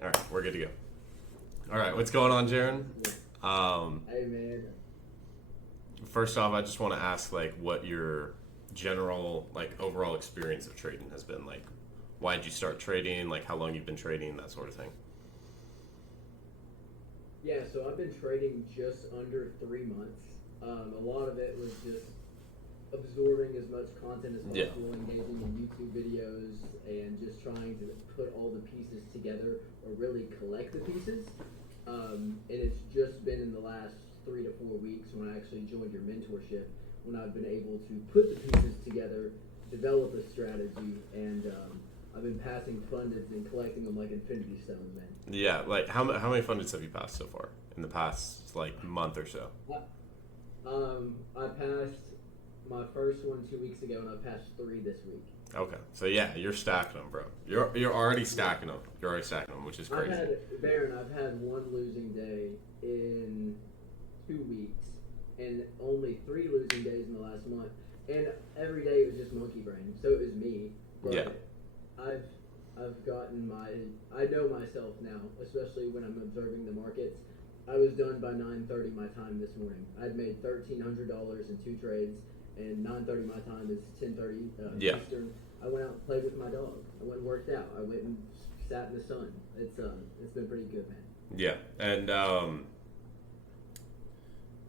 All right, we're good to go. All right, what's going on, Jeron? Hey man, First off, I just want to ask, like, what your general, like, overall experience of trading has been. Like, why did you start trading? Like, how long you've been trading, that sort of thing. yeah. So I've been trading just under 3 months. A lot of it was just absorbing as much content as Yeah. possible, engaging in YouTube videos, and just trying to put all the pieces together or really collect the pieces. And it's just been in the last 3 to 4 weeks when I actually joined your mentorship when I've been able to put the pieces together, develop a strategy, and I've been passing fundeds and collecting them like infinity stones, man. Yeah, like, how many fundeds have you passed so far in the past, like, month or so? I passed my first one 2 weeks ago, and I passed three this week. Okay, so yeah, you're stacking them, bro. You're already stacking them. You're already stacking them, which is I've crazy. had Baron. I've had one losing day in 2 weeks, and only three losing days in the last month. And every day it was just monkey brain. So it was me. But Yeah. I've I've gotten my. I know myself now, especially when I'm observing the markets. I was done by 9:30 my time this morning. I'd made $1,300 in two trades, and 9:30 my time is 10:30 Yeah. Eastern. I went out and played with my dog. I went and worked out. I went and sat in the sun. It's been pretty good, man. Yeah, and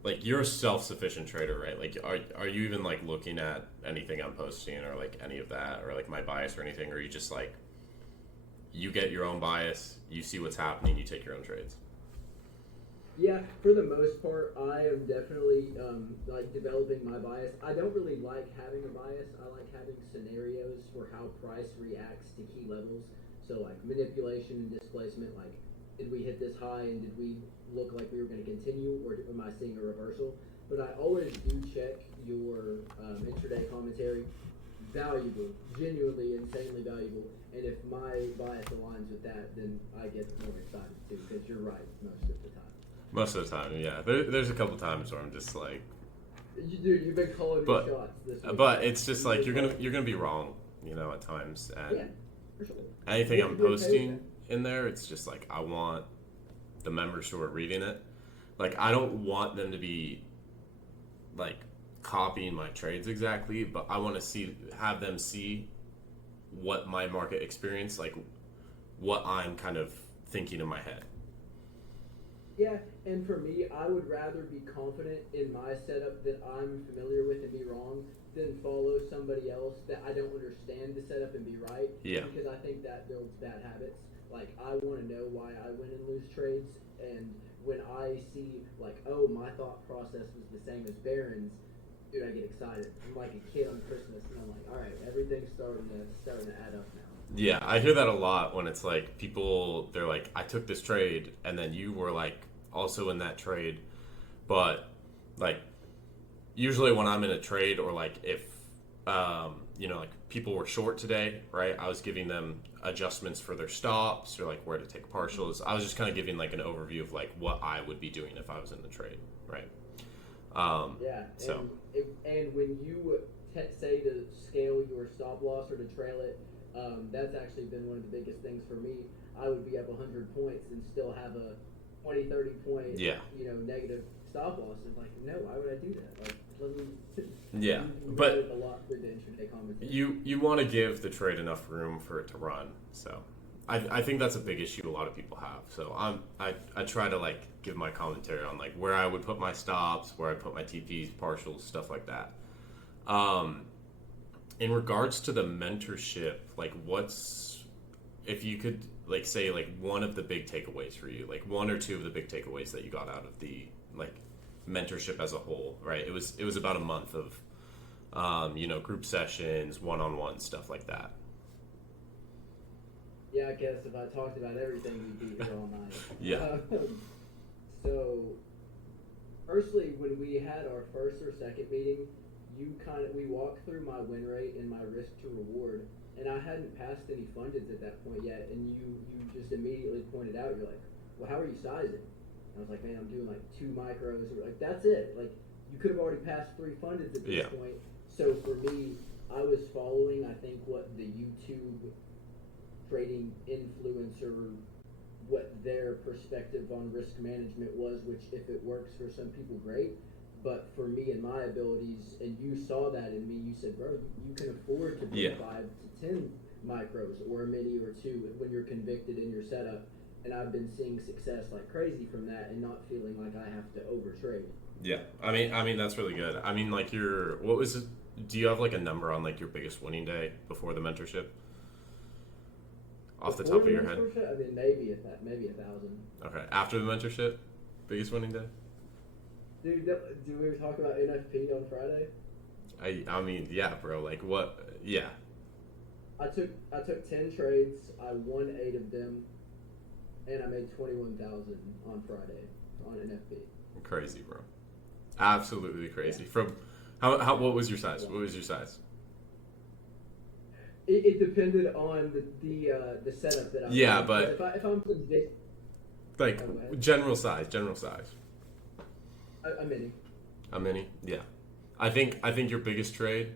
like, you're a self-sufficient trader, right? Like, are you even like looking at anything I'm posting or like any of that or like my bias or anything, or are you just like you get your own bias, you see what's happening, you take your own trades? Yeah, for the most part, I am definitely like developing my bias. I don't really like having a bias. I like having scenarios for how price reacts to key levels. So like manipulation and displacement. Like, did we hit this high and did we look like we were going to continue, or am I seeing a reversal? But I always do check your intraday commentary. Valuable, genuinely, insanely valuable. And if my bias aligns with that, then I get more excited too, because you're right most of the time. Most of the time, yeah. There's a couple times where I'm just like, Dude, you've been calling your but shots this week. but it's just You've like been you're gonna be wrong, at times. yeah, And for sure. anything You I'm have to be okay with posting in there, it's just like I want the members who are reading it. Like, I don't want them to be like copying my trades exactly, but I want to have them see what my market experience, like what I'm kind of thinking in my head. Yeah, and for me, I would rather be confident in my setup that I'm familiar with and be wrong than follow somebody else that I don't understand the setup and be right. Yeah. Because I think that builds bad habits. Like, I want to know why I win and lose trades, and when I see, like, oh, my thought process was the same as Barron's, dude, I get excited. I'm like a kid on Christmas, and I'm like, all right, everything's starting to add up now. Yeah, I hear that a lot when it's like people, they're like, I took this trade, and then you were like also in that trade. But like, usually when I'm in a trade, or like if like people were short today, right? I was giving them adjustments for their stops or like where to take partials. I was just kind of giving like an overview of like what I would be doing if I was in the trade, right? Yeah, So and when you say to scale your stop loss or to trail it, that's actually been one of the biggest things for me. I would be up 100 points and still have a 20, 30 point, yeah, negative stop loss. And like, no, why would I do that? Like, let me. yeah, you but it a lot through the intraday commentary. you want to give the trade enough room for it to run. So I think that's a big issue a lot of people have. So I try to like give my commentary on like where I would put my stops, where I put my TPs, partials, stuff like that. In regards to the mentorship, like, what's, if you could like say like one of the big takeaways for you, like one or two of the big takeaways that you got out of the like mentorship as a whole, right? It was about a month of group sessions, one-on-one stuff like that. Yeah, I guess if I talked about everything, we'd be here all night. Yeah. So, firstly, when we had our first or second meeting, we walked through my win rate and my risk to reward, and I hadn't passed any fundeds at that point yet, and you just immediately pointed out, you're like, well, how are you sizing? And I was like, man, I'm doing like 2 micros. Or like, that's it. Like, you could have already passed 3 fundeds at this point. So for me, I was following, I think, what the YouTube trading influencer their perspective on risk management was, which if it works for some people, great. But for me and my abilities, and you saw that in me, you said, bro, you can afford to put 5 to 10 micros or a mini or two when you're convicted in your setup. And I've been seeing success like crazy from that and not feeling like I have to overtrade. Yeah. I mean that's really good. I mean, like what was it? Do you have like a number on like your biggest winning day before the mentorship? Off the top of your head? I mean, maybe 1,000. Okay. After the mentorship, biggest winning day? Dude, do we were talking about NFP on Friday? I mean, yeah, bro. Like what? Yeah. I took 10 trades. I won 8 of them, and I made 21,000 on Friday on NFP. Crazy, bro. Absolutely crazy. From how what was your size? What was your size? It depended on the setup that I was yeah, doing. But if I'm putting this, like general size. A mini. A mini, yeah. I think your biggest trade,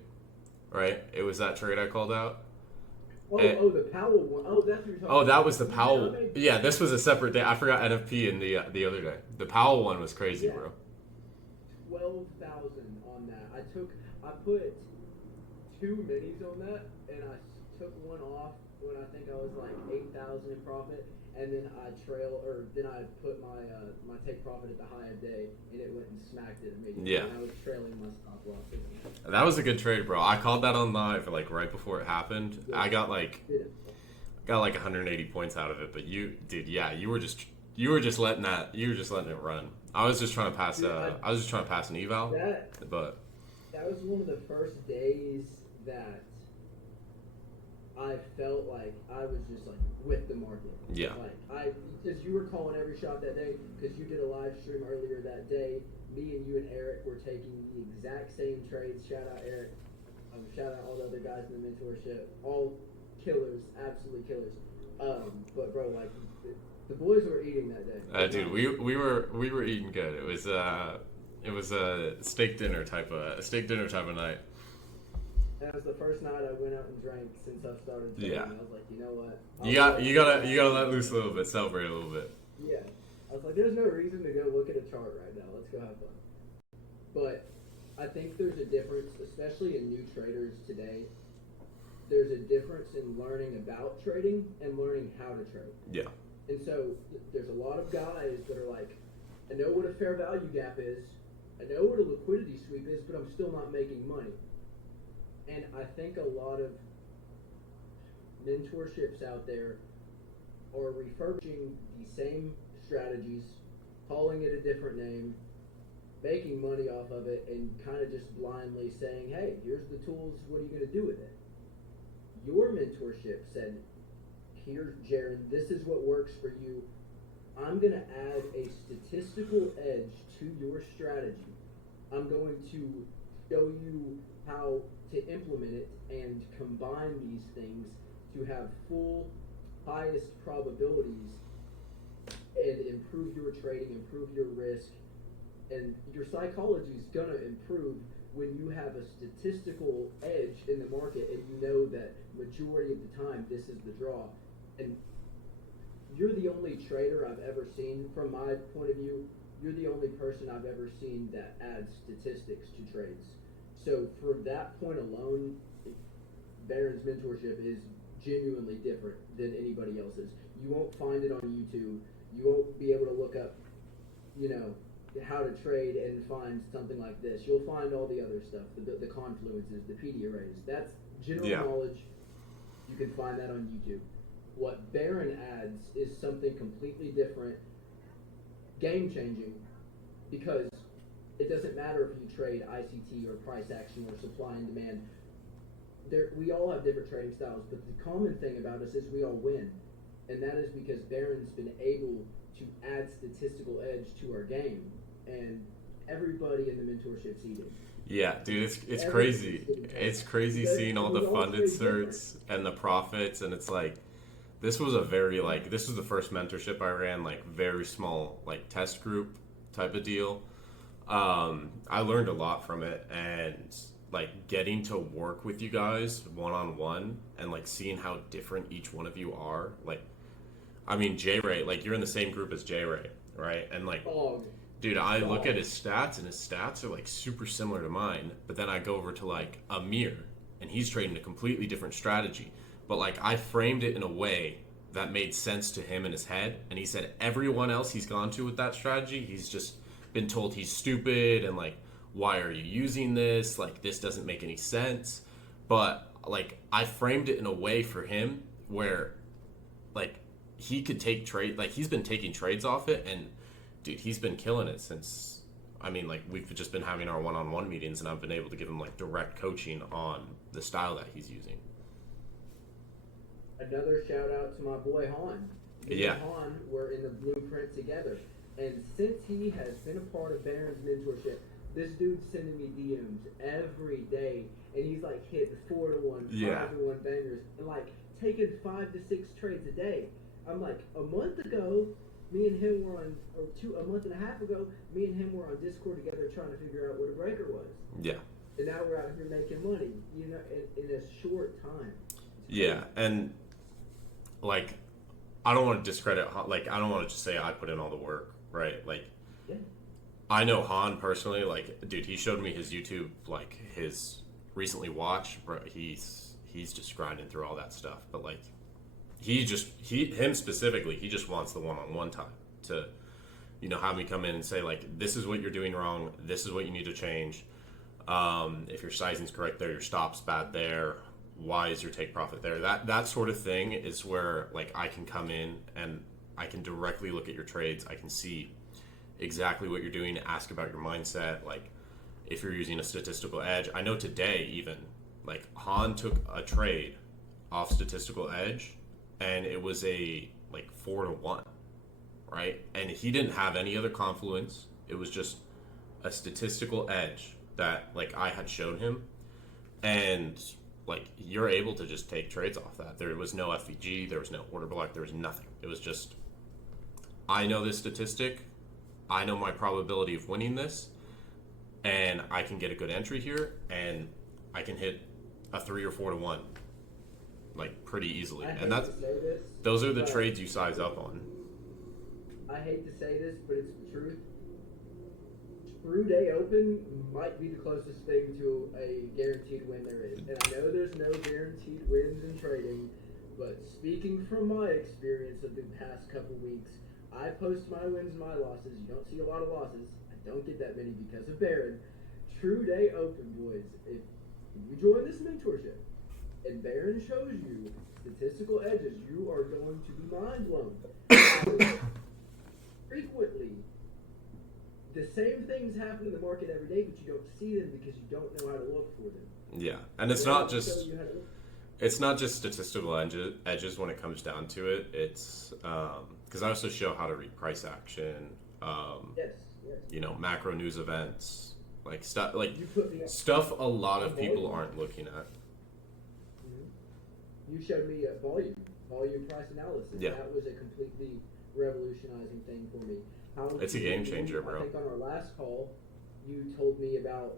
right? It was that trade I called out. The Powell one. Oh, that's what you're talking about. Oh, that was the Powell. Yeah, this was a separate day. I forgot NFP in the other day. The Powell one was crazy, bro. 12,000 on that. I put 2 minis on that, and I took one off when I think I was like 8,000 in profit, and then I put my take profit at the high of day, and it went and smacked it immediately. Yeah. And I was trailing my stop loss. That was a good trade, bro. I called that on live like right before it happened. Yeah. I got like 180 points out of it, but you were just letting it run. I was just trying to pass I was just trying to pass an eval. But that was one of the first days that I felt like I was just like with the market. Yeah. Like because you were calling every shot that day, because you did a live stream earlier that day. Me and you and Eric were taking the exact same trades. Shout out Eric. Shout out all the other guys in the mentorship. All killers, absolutely killers. But bro, like the boys were eating that day. Dude, we were eating good. It was a steak dinner type of night. That was the first night I went out and drank since I started trading. Yeah. I was like, you know what? You gotta let loose a little bit, celebrate a little bit. Yeah. I was like, there's no reason to go look at a chart right now. Let's go have fun. But I think there's a difference, especially in new traders today. There's a difference in learning about trading and learning how to trade. Yeah. And so there's a lot of guys that are like, I know what a fair value gap is. I know what a liquidity sweep is, but I'm still not making money. And I think a lot of mentorships out there are refurbishing the same strategies, calling it a different name, making money off of it, and kind of just blindly saying, hey, here's the tools, what are you going to do with it? Your mentorship said, here's Jeron, this is what works for you. I'm going to add a statistical edge to your strategy. I'm going to show you how to implement it and combine these things to have full highest probabilities and improve your trading, improve your risk, and your psychology is going to improve when you have a statistical edge in the market and you know that majority of the time this is the draw. And you're the only trader I've ever seen, from my point of view, you're the only person I've ever seen that adds statistics to trades. So for that point alone, Barron's mentorship is genuinely different than anybody else's. You won't find it on YouTube. You won't be able to look up, how to trade and find something like this. You'll find all the other stuff, the confluences, the PD arrays. That's general knowledge. You can find that on YouTube. What Barron adds is something completely different, game-changing, because it doesn't matter if you trade ICT or price action or supply and demand. We all have different trading styles, but the common thing about us is we all win. And that is because Barron's been able to add statistical edge to our game. And everybody in the mentorship's eating. Yeah, dude, it's crazy. It's crazy seeing all the funded certs and the profits, and it's like, this was the first mentorship I ran, like very small, like test group type of deal. I learned a lot from it, and like getting to work with you guys one-on-one and like seeing how different each one of you are. Like, I mean, J Ray, like you're in the same group as J Ray, right? And like, Dog. dude, I look at Dog. his stats, and his stats are like super similar to mine. But then I go over to like Amir, and he's trading a completely different strategy. But like, I framed it in a way that made sense to him in his head. And he said everyone else he's gone to with that strategy, he's just been told he's stupid and like, why are you using this? Like, this doesn't make any sense. But like, I framed it in a way for him where like he could take trade, like he's been taking trades off it, and dude, he's been killing it since. I mean, like we've just been having our one-on-one meetings, and I've been able to give him like direct coaching on the style that he's using. Another shout out to my boy Han. Me Yeah. and Han were in the blueprint together. And since he has been a part of Baron's mentorship, this dude's sending me DMs every day. And he's like hit 4-to-1, Yeah. 5-to-1 bangers, and like taking 5 to 6 trades a day. I'm like, a month ago, me and him were on, a month and a half ago, me and him were on Discord together trying to figure out what a breaker was. Yeah. And now we're out here making money, you know, in a short time. Yeah, and like I don't want to discredit like I don't want to just say I put in all the work, right? Like Yeah. I know Han personally, like dude, he showed me his YouTube, like his recently watched, bro. He's just grinding through all that stuff, but like him specifically, he just wants the one-on-one time to have me come in and say like, this is what you're doing wrong, this is what you need to change. If your sizing's correct there, your stop's bad there, why is your take profit there? That sort of thing is where like I can come in and I can directly look at your trades. I can see exactly what you're doing, ask about your mindset, like if you're using a statistical edge. I know today even like Han took a trade off statistical edge, and it was a like 4-to-1, right? And he didn't have any other confluence. It was just a statistical edge that like I had shown him, and like you're able to just take trades off that. There was no FVG, there was no order block, there was nothing. It was just, I know this statistic, I know my probability of winning this, and I can get a good entry here, and I can hit a 3 or 4-to-1 like pretty easily. And that's those are the trades you size up on. I hate to say this, but it's the truth. True day open might be the closest thing to a guaranteed win there is. And I know there's no guaranteed wins in trading, but speaking from my experience of the past couple weeks, I post my wins and my losses. You don't see a lot of losses. I don't get that many because of Baron. True day open, boys. If you join this mentorship and Baron shows you statistical edges, you are going to be mind blown. Frequently, the same things happen in the market every day, but you don't see them because you don't know how to look for them. Yeah, and it's not just statistical edges when it comes down to it. It's because I also show how to read price action. Yes. Macro news events, like stuff stuff a lot of people aren't looking at. You showed me volume price analysis. Yeah. That was a completely revolutionizing thing for me. It's a game changer, bro. I think on our last call, you told me about,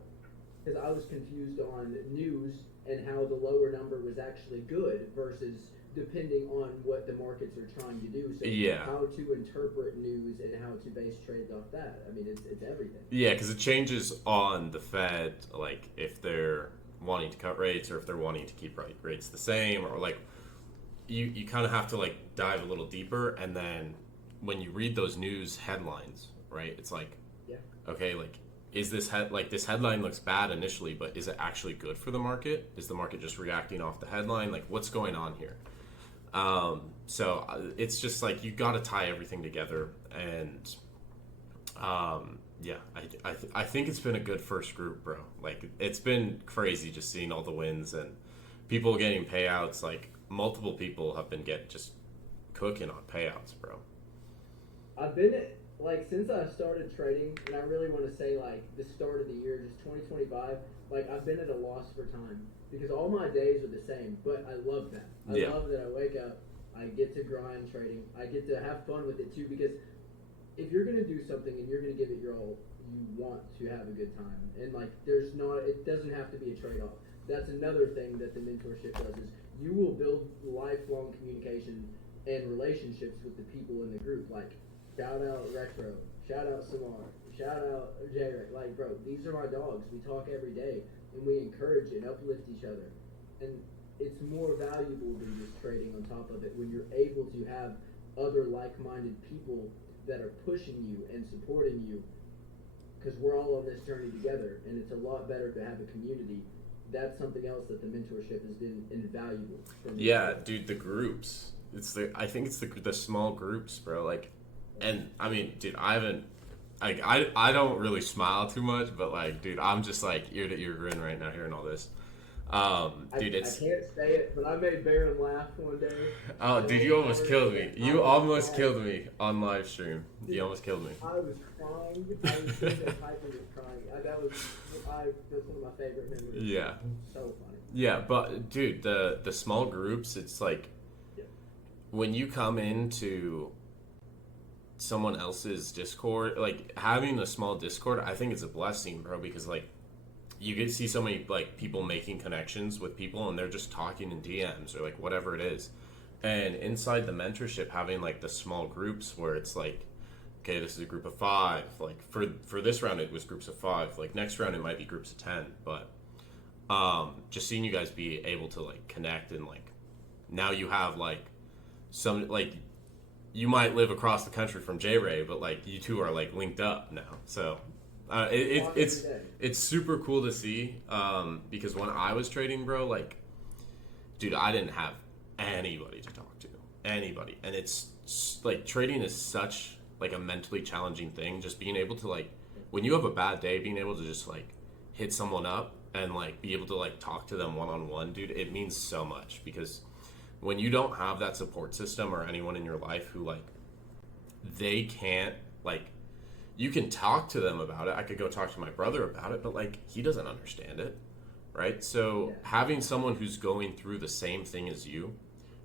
because I was confused on news and how the lower number was actually good versus depending on what the markets are trying to do. So yeah. How to interpret news and how to base trades off that. I mean, it's everything. Yeah, because it changes on the Fed, like if they're wanting to cut rates or if they're wanting to keep rates the same, or like you kind of have to like dive a little deeper, and then when you read those news headlines, right, it's like, yeah, okay, like is this this headline looks bad initially, but is it actually good for the market? Is the market just reacting off the headline? Like what's going on here? So it's just like you got to tie everything together, and yeah, I think it's been a good first group, bro. Like it's been crazy just seeing all the wins and people getting payouts. Like multiple people have been just cooking on payouts, bro. I've been like since I started trading, and I really want to say like the start of the year, just 2025. Like I've been at a loss for time because all my days are the same, but I love that. I love that I wake up, I get to grind trading, I get to have fun with it too, because if you're going to do something and you're going to give it your all, you want to have a good time. And like it doesn't have to be a trade-off. That's another thing that the mentorship does is you will build lifelong communication and relationships with the people in the group. Like, shout out Retro, shout out Samar, shout out Jeron. Like, bro, these are my dogs. We talk every day, and we encourage and uplift each other. And it's more valuable than just trading on top of it when you're able to have other like-minded people that are pushing you and supporting you, because we're all on this journey together, and it's a lot better to have a community. That's something else that the mentorship has been invaluable for me. Yeah, dude, the groups. I think it's the small groups, bro. Like, and I mean, dude, I don't really smile too much, but like, dude, I'm just like ear to ear grin right now hearing all this. Dude, I can't say it, but I made Baron laugh one day. Oh, dude, you almost killed me. You almost killed me on live stream. You almost killed me. I was crying. I was sitting there typing and crying. That's one of my favorite memories. Yeah. So funny. Yeah, but dude, the small groups, it's like when you come into someone else's Discord, like having a small Discord, I think it's a blessing, bro, because like you get to see so many like people making connections with people, and they're just talking in DMs or like whatever it is. And inside the mentorship, having like the small groups where it's like, okay, this is a group of 5. Like for this round, it was groups of 5. Like next round, it might be groups of 10. But just seeing you guys be able to like connect, and like now you have like some like you might live across the country from J-Ray, but like you two are like linked up now. So it's super cool to see, because when I was trading, bro, like, dude, I didn't have anybody to talk to, and it's like trading is such like a mentally challenging thing. Just being able to like, when you have a bad day, being able to just like hit someone up and like be able to like talk to them one-on-one, dude, it means so much, because when you don't have that support system or anyone in your life who like they can't like, you can talk to them about it. I could go talk to my brother about it, but like he doesn't understand it, right? So having someone who's going through the same thing as you,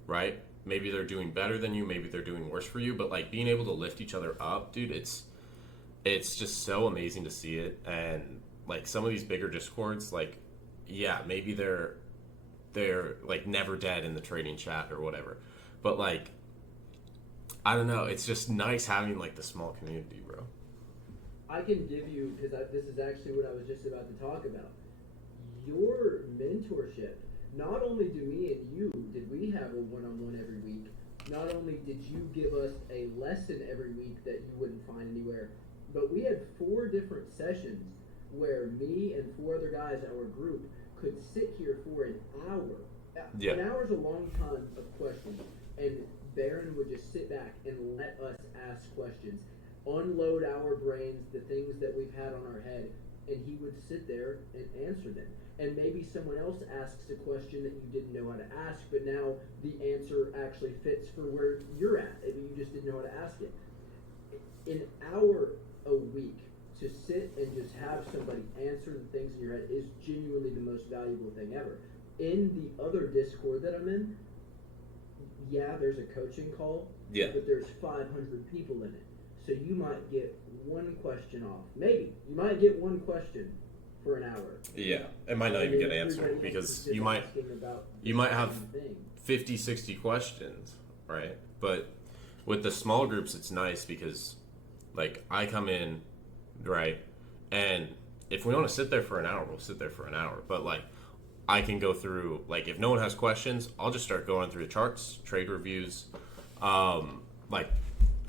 right? Maybe they're doing better than you, maybe they're doing worse for you, but like being able to lift each other up, dude, it's just so amazing to see it. And like some of these bigger Discords, like, yeah, maybe they're like never dead in the trading chat or whatever, but like, I don't know, it's just nice having like the small community, bro. I can give you, because this is actually what I was just about to talk about. Your mentorship, not only do me and you, did we have a one-on-one every week, not only did you give us a lesson every week that you wouldn't find anywhere, but we had 4 different sessions where me and 4 other guys, our group, could sit here for an hour. Yeah. An hour's a long time of questions, and Baron would just sit back and let us ask questions, unload our brains, the things that we've had on our head, and he would sit there and answer them. And maybe someone else asks a question that you didn't know how to ask, but now the answer actually fits for where you're at, and you just didn't know how to ask it. An hour a week to sit and just have somebody answer the things in your head is genuinely the most valuable thing ever. In the other Discord that I'm in, yeah, there's a coaching call, but there's 500 people in it. So you might get one question off. Maybe. You might get one question for an hour. Yeah. It might not even get answered, because you might have 50, 60 questions, right? But with the small groups, it's nice because, like, I come in, right, and if we want to sit there for an hour, we'll sit there for an hour. But, like, I can go through, like, if no one has questions, I'll just start going through the charts, trade reviews,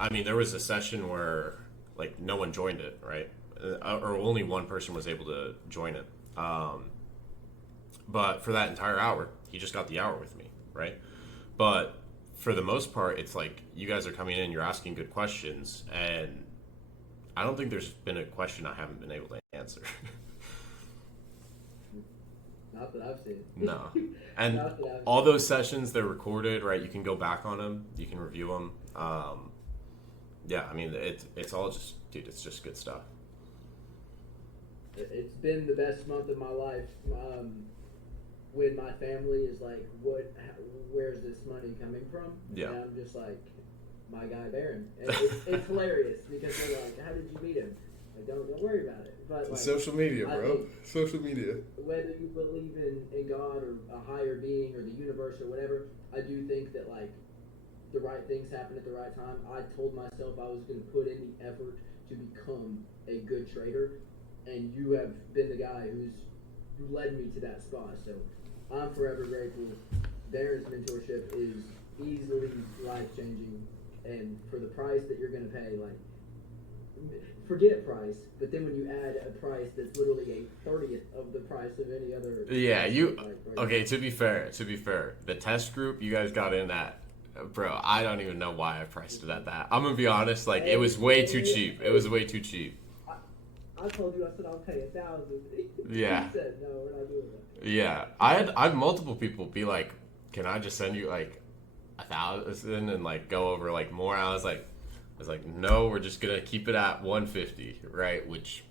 I mean, there was a session where, like, no one joined it, right? Or only one person was able to join it. But for that entire hour, he just got the hour with me, right? But for the most part, it's like you guys are coming in, you're asking good questions, and I don't think there's been a question I haven't been able to answer. Not that I've seen. No. And all those sessions, they're recorded, right? You can go back on them. You can review them. Yeah, I mean, it's all just, dude, it's just good stuff. It's been the best month of my life. When my family is like, where's this money coming from? Yeah. And I'm just like, my guy Baron. And it's hilarious because they're like, how did you meet him? Like, don't worry about it. But like, social media, bro. Social media. Whether you believe in God or a higher being or the universe or whatever, I do think that like the right things happen at the right time. I told myself I was going to put in the effort to become a good trader, and you have been the guy who's led me to that spot. So I'm forever grateful. Darren's mentorship is easily life changing, and for the price that you're going to pay, like, forget price, but then when you add a price that's literally a 30th of the price of any other. Yeah, okay, to be fair, the test group you guys got in at, bro, I don't even know why I priced it at that. I'm gonna be honest, like, it was way too cheap. It was way too cheap. I told you, I said I'll pay $1,000. Yeah. You said no, we're not doing that. Yeah, I had multiple people be like, can I just send you like 1,000 and like go over like more? I was like, no, we're just gonna keep it at 150, right? Which,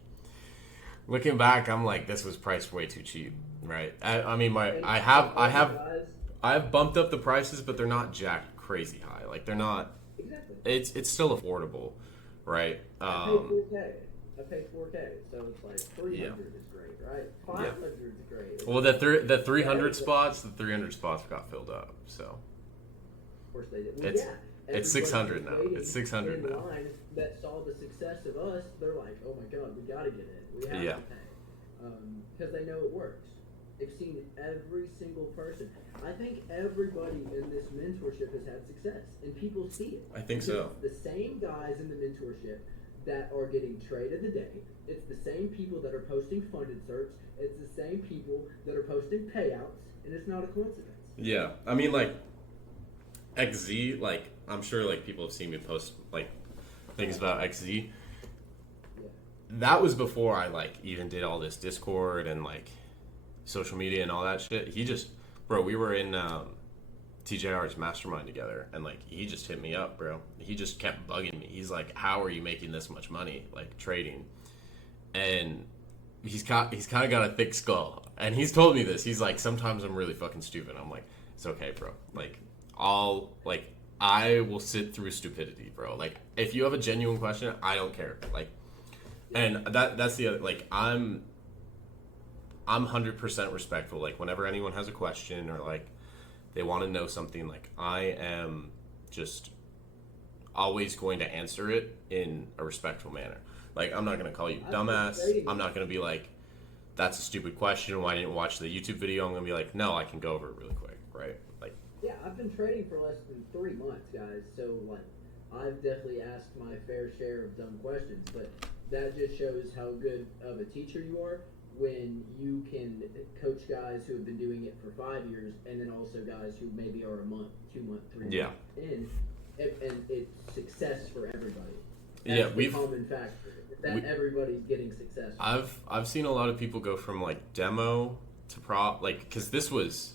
looking back, I'm like, this was priced way too cheap, right? I mean, I have bumped up the prices, but they're not jacked crazy high. Like, they're not. Exactly. It's still affordable, right? I paid 4K, so it's like 300 is great, right? 500 is great. Well, the 300 spots got filled up, so. Of course they did. Well, it's 600 now. It's 600 now. Line that saw the success of us, they're like, oh my god, we gotta get in. We have to pay. Because they know it works. They've seen every single person. I think everybody in this mentorship has had success, and people see it. I think so. It's the same guys in the mentorship that are getting trade of the day. It's the same people that are posting funded certs. It's the same people that are posting payouts, and it's not a coincidence. Yeah, I mean, like, XZ, like, I'm sure, like, people have seen me post, like, things about XZ. Yeah. That was before I, like, even did all this Discord and, like, social media and all that shit. He just, bro, we were in TJR's mastermind together, and, like, he just hit me up, bro. He just kept bugging me. He's like, how are you making this much money, like, trading? And he's kind of got a thick skull. And he's told me this. He's like, sometimes I'm really fucking stupid. I'm like, it's okay, bro. Like, I will sit through stupidity, bro. Like, if you have a genuine question, I don't care. Like, and that's the other, like, I'm 100% respectful. Like, whenever anyone has a question or, like, they want to know something, like, I am just always going to answer it in a respectful manner. Like, I'm not going to call you dumbass. I'm not going to be like, that's a stupid question. Why didn't you watch the YouTube video? I'm going to be like, no, I can go over it really quick, right? Like, yeah, I've been trading for less than 3 months, guys. So, like, I've definitely asked my fair share of dumb questions. But that just shows how good of a teacher you are when you can coach guys who have been doing it for 5 years, and then also guys who maybe are a month, 2 months, 3 months in, and it's success for everybody. That's the common factor that everybody's getting success. I've seen a lot of people go from, like, demo to prop, like, because this was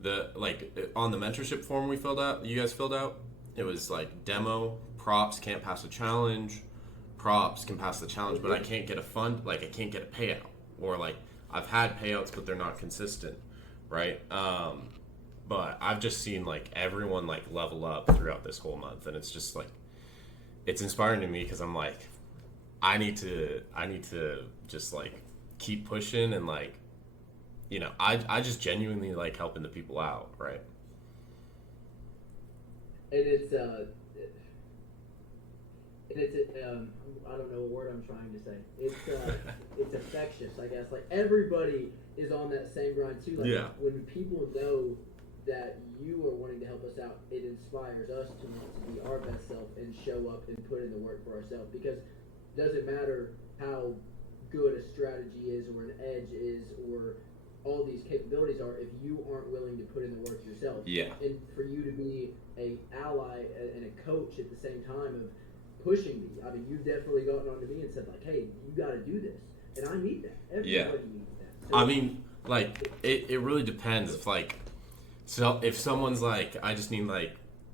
the, like, on the mentorship form you guys filled out, it was like demo, props can't pass a challenge, props can pass the challenge, but I can't get a fund, like, I can't get a payout. Or, like, I've had payouts, but they're not consistent, right? But I've just seen, like, everyone, like, level up throughout this whole month, and it's just, like, it's inspiring to me because I'm like, I need to just, like, keep pushing and, like, you know, I just genuinely like helping the people out, right? And it's I don't know what word I'm trying to say. It's infectious, I guess. Like, everybody is on that same grind too. Like, yeah. When people know that you are wanting to help us out, it inspires us to want to be our best self and show up and put in the work for ourselves. Because it doesn't matter how good a strategy is or an edge is or all these capabilities are if you aren't willing to put in the work yourself. Yeah. And for you to be a ally and a coach at the same time of pushing me. I mean, you've definitely gotten on to me and said, like, hey, you got to do this. And I need that. Everybody needs that. So, I mean, like, it really depends. If, like, so if someone's like, I just need,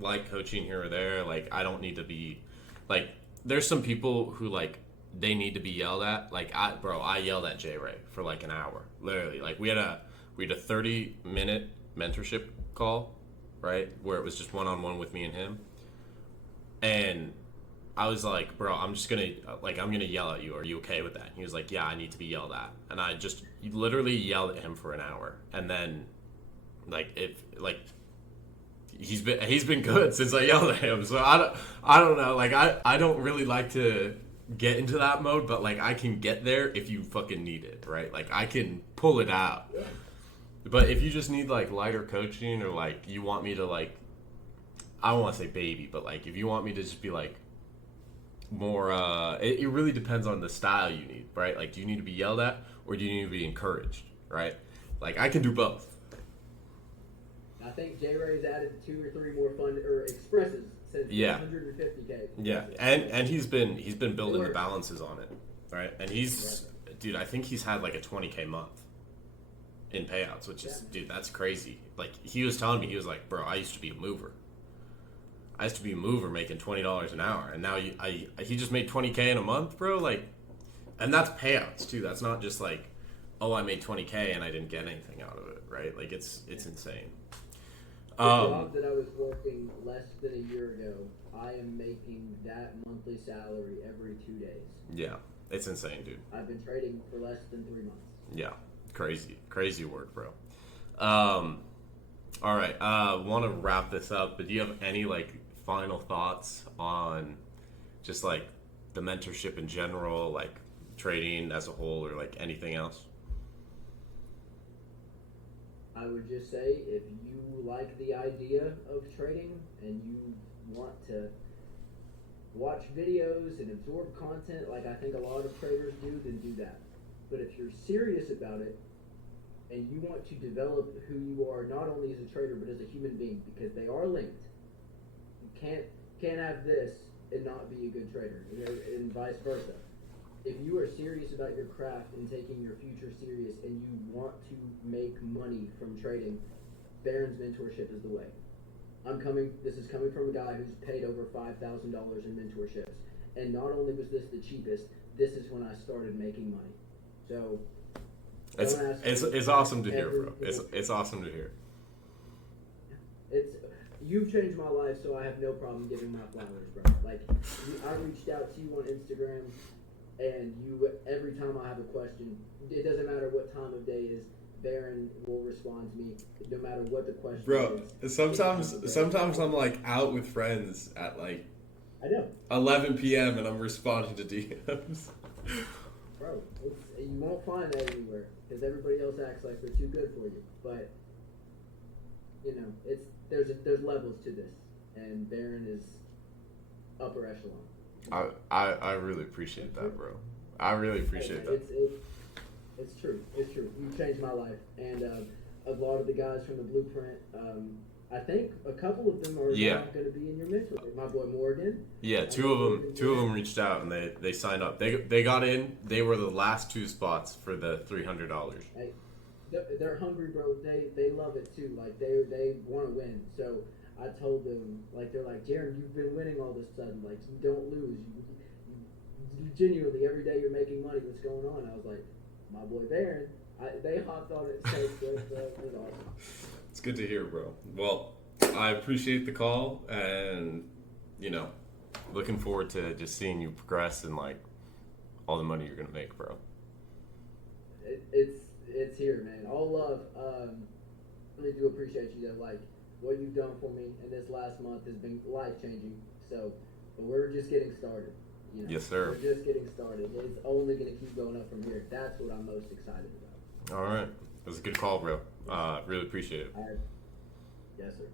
like coaching here or there, like, I don't need to be, like, there's some people who, like, they need to be yelled at. Like, I yelled at J Ray for, like, an hour. Literally. Like, we had a 30-minute mentorship call, right? Where it was just one-on-one with me and him. And I was like, bro, I'm gonna yell at you. Are you okay with that? And he was like, yeah, I need to be yelled at. And I just literally yelled at him for an hour. And then, like, he's been good since I yelled at him. So I don't know. Like I don't really like to get into that mode, but like I can get there if you fucking need it, right? Like I can pull it out. Yeah. But if you just need like lighter coaching, or like you want me to like, I don't want to say baby, but like if you want me to just be like more, it really depends on the style you need, right? Like, do you need to be yelled at, or do you need to be encouraged, right? Like I can do both. I think J Ray's added 2 or 3 more fun or expresses since 150K. Yeah, and he's been building the balances on it, right? And dude, I think he's had like a 20K month in payouts, which is, dude, that's crazy. Like he was telling me, he was like, bro, I used to be a mover. I used to be a mover making $20 an hour, and now he just made 20K in a month, bro. Like, and that's payouts too. That's not just like, oh, I made 20K and I didn't get anything out of it, right? Like it's insane. The job that I was working less than a year ago, I am making that monthly salary every 2 days. Yeah, it's insane, dude. I've been trading for less than 3 months. Yeah, crazy work, bro. All right, want to wrap this up, but do you have any like final thoughts on just like the mentorship in general, like trading as a whole, or like anything else? I would just say, if you like the idea of trading and you want to watch videos and absorb content like I think a lot of traders do, then do that. But if you're serious about it and you want to develop who you are, not only as a trader but as a human being, because they are linked, you can't have this and not be a good trader, and vice versa. If you are serious about your craft and taking your future serious and you want to make money from trading, Barron's mentorship is the way. This is coming from a guy who's paid over $5,000 in mentorships. And not only was this the cheapest, this is when I started making money. So it's awesome to hear, bro. It's awesome to hear. You've changed my life, so I have no problem giving my flowers, bro. Like, I reached out to you on Instagram, and every time I have a question, it doesn't matter what time of day it is, Barron will respond to me, no matter what the question is. Bro, sometimes I'm like out with friends at like I know 11 p.m. and I'm responding to DMs. Bro, you won't find that anywhere because everybody else acts like they're too good for you. But you know, there's levels to this, and Barron is upper echelon. I really appreciate that, bro. I really appreciate that. It's true. It's true. You've changed my life, and a lot of the guys from the Blueprint. I think a couple of them are not going to be in your mentor. My boy Morgan. Yeah, two of them reached out and they signed up. They got in. They were the last 2 spots for the $300. Hey, they're hungry, bro. They love it too. Like they want to win. So I told them, like, they're like, Jeron, you've been winning all this sudden. Like, you don't lose. You genuinely every day you're making money. What's going on? I was like, my boy Barron. They hopped on it. So it was awesome. It's good to hear, bro. Well, I appreciate the call, and looking forward to just seeing you progress and like all the money you're gonna make, bro. It's here, man. All love. Really do appreciate you. Though, like what you've done for me in this last month has been life changing. So, but we're just getting started. Yes, sir. We're just getting started. It's only gonna keep going up from here. That's what I'm most excited about. All right, it was a good call, bro. Really appreciate it. Yes, sir.